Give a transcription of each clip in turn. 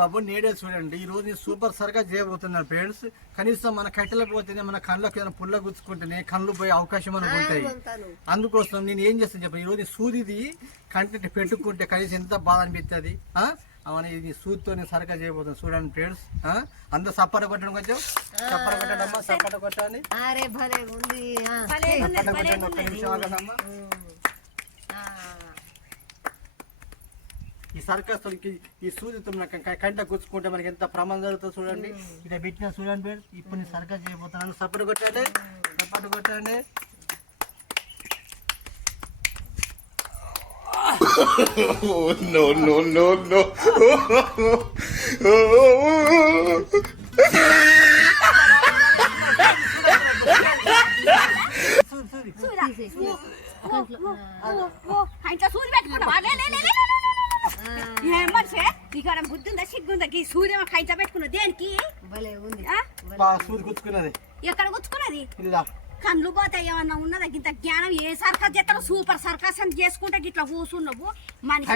బాబు నేడే చూడండి. ఈ రోజు సూపర్ సరిగా చేయబోతున్నాను ఫ్రెండ్స్. కనీసం మన కట్టెలకు పోతేనే మన కళ్ళకి ఏదైనా పుల్ల గుచ్చుకుంటేనే కళ్ళు పోయే అవకాశం మనకు ఉంటాయి. అందుకోసం నేను ఏం చేస్తాను చెప్పండి. ఈ రోజు సూదిది కంటెంట్ పెట్టుకుంటే కనీసం ఎంత బాధ అనిపిస్తుంది అవన్నీ ఇది సూదితో నేను సరిగా చేయబోతున్నాను చూడండి ఫ్రెండ్స్. అంత సప్పట కొట్టడం కొంచెం. సప్పట కొట్టడమ్మా సప్పట కొట్టండి. సప్పట కొట్టండి ఈ సర్కస్ ఈ సూదితో మనకి క- కంట గుచ్చుకుంటే మనకి ఎంత ప్రమాదం జరుగుతుందో చూడండి. ఇట్లా పెట్టిన చూడండి ఇప్పుడు నేను సర్కస్ చేయబోతున్నాను సపోర్ట్ కొట్టండి. సపోర్ట్ కొట్టండి. no, no, no, no. సూది. ఇక్కడ బుద్ధుందా సిగ్గుందా? ఈ సూర్యం కైత పెట్టుకున్నా దేనికి? భలే ఉంది. సూది గుచ్చుకున్నది. ఎక్కడ గుచ్చుకున్నది? కళ్ళు పోతాయి ఏమన్నా ఉన్నదా? ఇంత జ్ఞానం ఏ సర్కస్ చేస్తారో సూపర్ సర్కస్ అని చేసుకుంటే ఇట్లా కూర్చున్నావు మనిషి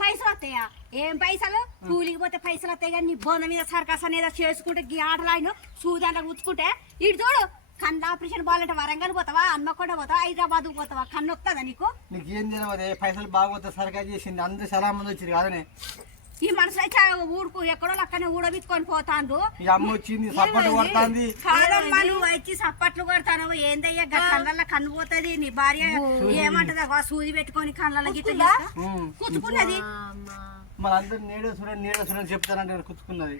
పైసలు వస్తాయా? ఏం పైసలు? కూలికి పోతే పైసలు వస్తాయి కానీ నీ బోన మీద సర్కస్ అనేది చేసుకుంటే గీ ఆటలు ఆయన సూదంట గుచ్చుకుంటే ఇటు చూడు. కన్ను ఆపరేషన్ పోవాలంటే వరంగల్ పోతావా హన్మకొండ పోతావా హైదరాబాద్ పోతావా? కన్ను వస్తుందా నీకు? నీకు ఏం తెలియదు పైసలు బాగోతే సరిగా చేసింది అందరు చాలా మంది వచ్చారు కాదనే. ఈ మనుషులు అయితే ఊడుకు ఎక్కడో లక్కనే ఊడబిత్తుకొని పోతాండు ఈ అమ్మ వచ్చింది సపోర్ట్ కొడుతుంది. కాదమ్మా నువ్వు వచ్చి సప్పట్లు కొడతాను ఏందయ్యా కళ్ళల్లో కన్ను పోతుంది నీ భార్య ఏమంటది? సూది పెట్టుకొని కళ్ళల్లో గిట్ల? కుచ్చుకున్నది అందరు నేడే చూడండి నేడే చూడండి చెప్తారంటే కుచ్చుకున్నది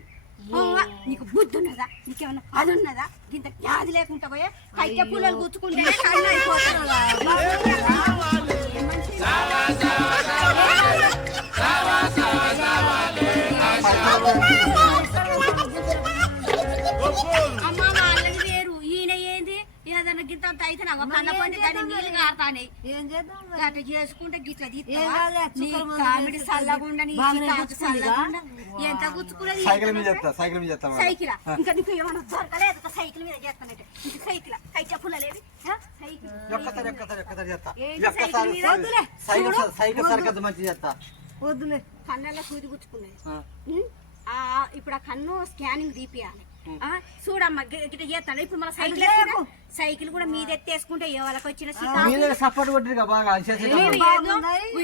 నీకు బుద్ధి ఉన్నదా? నీకేమన్నా అది ఉన్నదా? ఇంత వ్యాధి లేకుండా పోయే కైక పుల్లలు గుచ్చుకుంటే దాన్ని నీళ్ళు కారుతానే. ఏం చేద్దాం? అట్లా చేసుకుంటే గిట్ల. ఎంత సైకిల్ మీద చెప్తా సైకిల్ మీద చెప్తా సైకిల్? ఇంకా నీకు ఏమన్నా దొరకలేదు సైకిల్ మీద చేస్తానంటే? సైకిల్? ఆ? సైకిల్ ఒక్కసారి ఒక్కసారి ఒక్కసారి చేస్తా. ఏంటి ఒక్కసారి సైకిల్ సరికద్ద మంచి చేస్తా. వద్దులే. కళ్ళల్లో సూది ఇప్పుడు ఆ కన్ను స్కానింగ్ తీపియాలి. ఆ, చూడమ్మా గిట్ట చేస్తాడు ఇప్పుడు మన సైకిల్. సైకిల్ కూడా మీద ఎత్తేసుకుంటే వాళ్ళకి వచ్చిన సపోర్ట్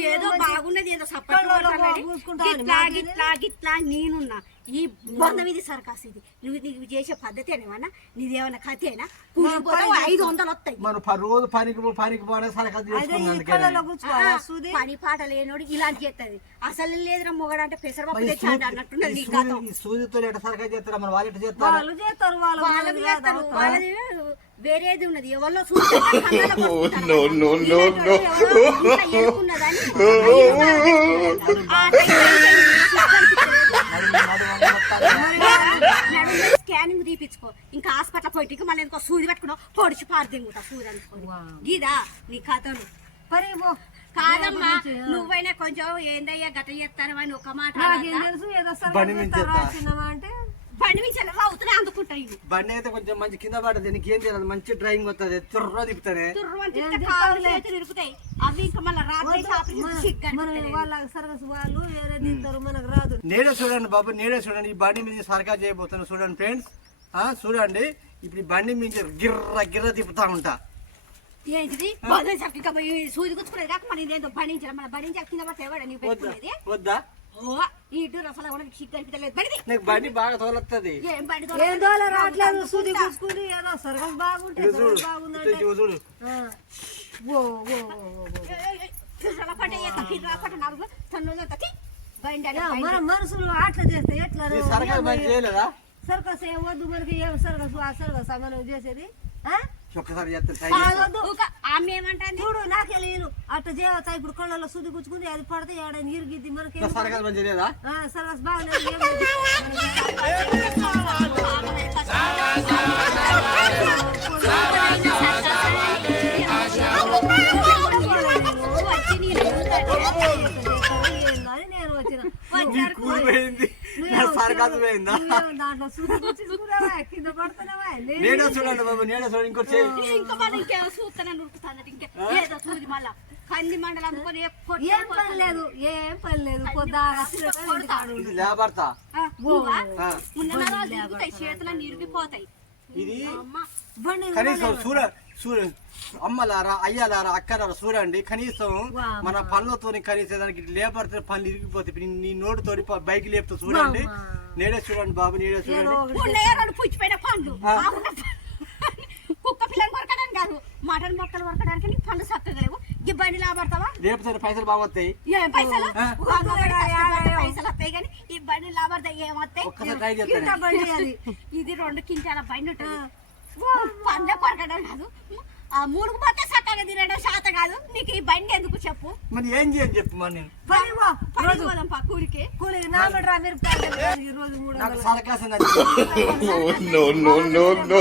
ఏదో బాగున్నది ఏదో గిట్లా మాకు గిట్లా గిట్లా నేనున్నా. ఈ బంధం ఇది సర్కాస్ ఇది. నువ్వు నీకు చేసే పద్ధతి ఏమన్నా? నీదేమన్నా కథ అయినా? ఐదు వందలు వస్తాయి. మనం ప- రోజు పనికి పనికి పోవడం సూది పని పాట లేనోడు ఇలాంటి చేస్తుంది అసలు లేదురా మొగడంటే పెసరపప్పు మరి ఈ తెచ్చాడు అన్నట్టున్నది నీ సూదితో ఎట్లా సరిగ్గా చేస్తారా? మన వాళ్ళు చేస్తారు? వాళ్ళు చేస్తారు వాళ్ళు చేస్తారు. వాళ్ళది వేరేది ఉన్నది. ఎవరిలో చూస్తే కళ్ళలో కొట్టుకుంటారు. no, no, no, ఇలాంటి no. వాళ్ళు ఎవరో ఇంట్లో ఎరుకున్నదని ఆ స్కానింగ్ తీపించుకో ఇంకా హాస్పిటల్ పోయి మళ్ళీ ఇంకో సూది పెట్టుకున్నావు పొడిచి పారు దింగుతా సూది అనుకోని. గీదా నీ కథను పరి పో. కాదమ్మా నువ్వైనా కొంచెం ఏందయ్యా గత చేస్తాను అని ఒక మాట? తెలుసు ఏదో చేస్తారా అంటే బండి బండి అయితే కొంచెం మంచి కింద పడదు నీకు ఏం తెలియదు మంచి డ్రైవింగ్ వస్తుంది తుర్ర తిప్పుతానే. అవి ఇంకా మళ్ళీ రాత్రి. వాళ్ళ వేరే తింటారు మనకు రాదు. నేడే చూడండి బాబు నేడే చూడండి. ఈ బండి మీద సరిగా చేయబోతాను చూడండి ఫ్రెండ్స్. ఆ చూడండి. ఇప్పుడు ఈ బండి మీద గిర్ర గిర్ర తిప్పుతా ఉంటా. ఏంటిది? సూది గుచ్చుకునేది కాక మన ఇదేందో బండించాలి మన బండించాలి కింద పడితే ఎవడ నీకు పెట్టుకునేది? వద్దా? నీకు బండి బాగా తోలొస్తుంది ఏం బండి ఏం దోల రావట్లేదు సూది కూసుకుంటే ఏదో సర్కస్ బాగుంటే చూడు చూడు. చూడు. ఓ మన మనుషులు అట్లా చేస్తే ఎట్లా సర్కస్ ఏం వద్దు మనకి ఏం సర్కస్? ఆ సర్కస్ మనం చేసేది? ఆ? ఒక్కసారి. ఆమె ఏమంటాంది? చూడు నాకే లేదు అట్లా చేయవచ్చా ఇప్పుడు కళ్ళలో సుది గుచ్చుకుంది అది పడితే ఏడ మనకి సరగా మంచి చేయలేదా సర్కస్ బాగలేదు నేను వచ్చిన దాంట్లో సుది గుచ్చుకున్నావా కింద పడుతున్నావా నేను నేడే చూడండి బాబు నేడే చూడండి ఇంకోటి చేయి ఇంకా ఇంకేమో చూస్తానని ఇంకా. ఏదో చూది మళ్ళా. కంది మండలం ఎక్కువ ఏం పని లేదు ఏం పని లేదు. లేబడతా చేతులు నిరిగిపోతాయి ఇది? కనీసం సూర సూర అమ్మలారా అయ్యలారా అక్కలారా చూడండి కనీసం. మన పనులతో కనీసం దానికి లేబర్ పనులు ఇరిగిపోతాయి నీ నోటుతో బైక్ లేపుతూ చూడండి. నేడే చూడండి బాబు నేడే చూడండి. పుచ్చిపోయిన పండ్లు ఆ. ఆ ఉన్న ప- కుక్క పిల్లని కొరకడానికి కాదు. మటన్ మొక్కలు కొరకడానికి నీకు పండ్లు చక్కగా లేవు. ఈ బండి లాభడతావా లేకపోతే పైసలు బాగొస్తాయి ఏం పైసలు? పైసలు వస్తాయి కానీ ఈ బండి లాభడతాయి ఏమొస్తాయి? ఇది రెండు కింటాల బండి ఉంటుంది. పండ్ల కొరకడం కాదు. ఆ మూడు పోతే చక్కగా తినడం శాత కాదు నీకు ఈ బండి ఎందుకు చెప్పు మరి ఏం చేయని చెప్పు మరి నేను పని పో. పని రోజు పోదాం పా కూలికి కూలికి నామడు రా మీరు ఈ రోజు మూడు నాకు వందలు. సరకాసం no, no, no, no.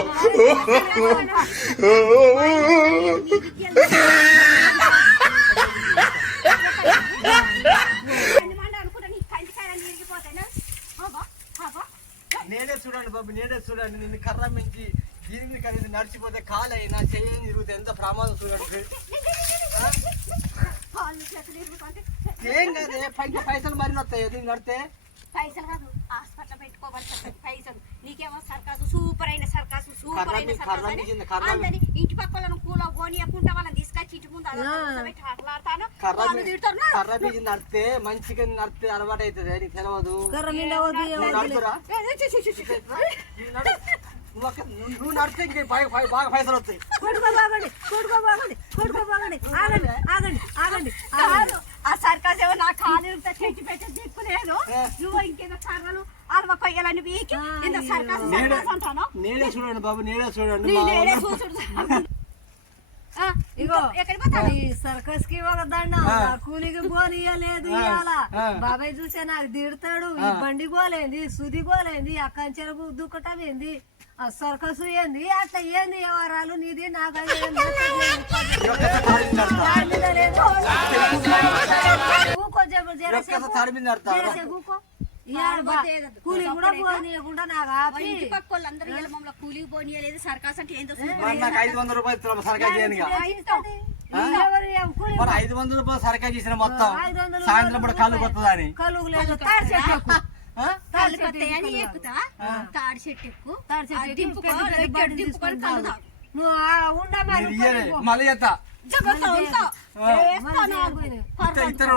బండి మండ అనుకుంటా నీకు కంటికాయలు తిరిగిపోతాయినా అబ్బా అబ్బా నేనే చూడండి బాబు నేనే చూడండి నిన్ను కర్ర మించి దీని మీద కనీసం నడిచిపోతే కాలైనా చేయని తిరుగుతే ఎంత ప్రమాదం చూడండి ఏం కాదు పైకి పైసలు మరిన వస్తాయి దీన్ని నడితే పైసలు కాదు హాస్పిటల్ పెట్టుకోబడతాయి పైసలు నీకేమో సర్కాసు సూపర్ అయిన సర్కాసు సూపర్ అయిన సర్కాసు అందరి ఇంటి పక్క వాళ్ళని కూలో పోనీయకుండా వాళ్ళని తీసుకొచ్చి ఇంటి ముందు అలా ఆటలాడతాను కర్ర వాళ్ళు కర్ర బీజి నడితే మంచిగా నడితే అలవాటు అవుతుంది నీకు తెలియదు కర్ర నిండా వద్దు ఏం నువ్వు వద్దులే. నడుతురా ఏ, చి, చి, చి, చి. నువ్వు నడు. నువ్వు ఒక్క- నువ్వు- నువ్వు నడితే ఇంక బాగా పైసలు వస్తాయి కొట్టుకోబాగండి కొట్టుకోబాగండి కొట్టుకోబాగండి ఆగండి ఆగండి ఆగండి కాదు ఆ సర్కాస్ ఏమో నా కాలు చెట్టు పెట్టి దిక్కులేదు ఏ. నువ్వు ఇంకేదో కర్రలు అరవ కొయ్యాలని వీకి ఇంత సర్కాస్ నేనే సర్కాస్ అంటాను నేనే చూడండి బాబు నేనే చూడండి నేనే చూసుడు ఆ, ఇగో ఎక్కడికి పోతాను ఈ సర్కస్కి ఒక దండ. కూలికి పోనీయలేదు ఆ. ఇవాళ. బాబాయ్ చూసే నాకు తిడతాడు. ఈ. బండి గోలేంది సుది గోలేంది ఆ కంచెలకు దుక్కటం ఏంది? ఆ సర్కస్ ఏంది? అట్లా ఏంది వ్యవహారాలు? నీది నాకు అది కూలి కూడా పోనీయకుండా నాకు ఆపి ఇంటి పక్క వాళ్ళందరూ ఇలా మమ్మల్ని కూలికి పోనీయలేదు సర్కాస్ అంటే ఏందో నాకు ఐదు వందల రూపాయలు ఇస్తున్నాం సరకా చేయను మరి ఐదు వందల రూపాయలు సరకా చేసిన మొత్తం. సాయంత్రం కూడా కళ్ళు కొత్తదని. కలుగు లేదు తాడి చెట్టు? తాళ్ళు కొత్తయని ఎక్కుతా తాడి చెట్టు ఎక్కు. తాడి చెట్టు దింపుకొని కళ్ళు. నువ్వు ఆ ఉండ మరి మీరు ఇయ్యరే పో. మళ్ళీ ఇద్దరు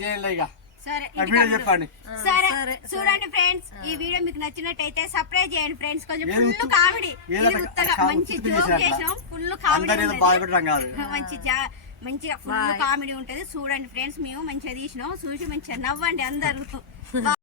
చేయాలి ఇక వీడియో. చెప్పండి సరే చూడండి ఫ్రెండ్స్ ఈ వీడియో మీకు నచ్చినట్టయితే సబ్స్క్రైబ్ చేయండి ఫ్రెండ్స్ కొంచెం ఫుల్ కామెడీ మంచి జోక్ చేసాం. ఫుల్ కామెడీ మంచి మంచిగా ఫుల్ కామెడీ ఉంటది. చూడండి ఫ్రెండ్స్ మేము మంచిగా తీసినాం. చూసి మంచిగా నవ్వండి అందరూ.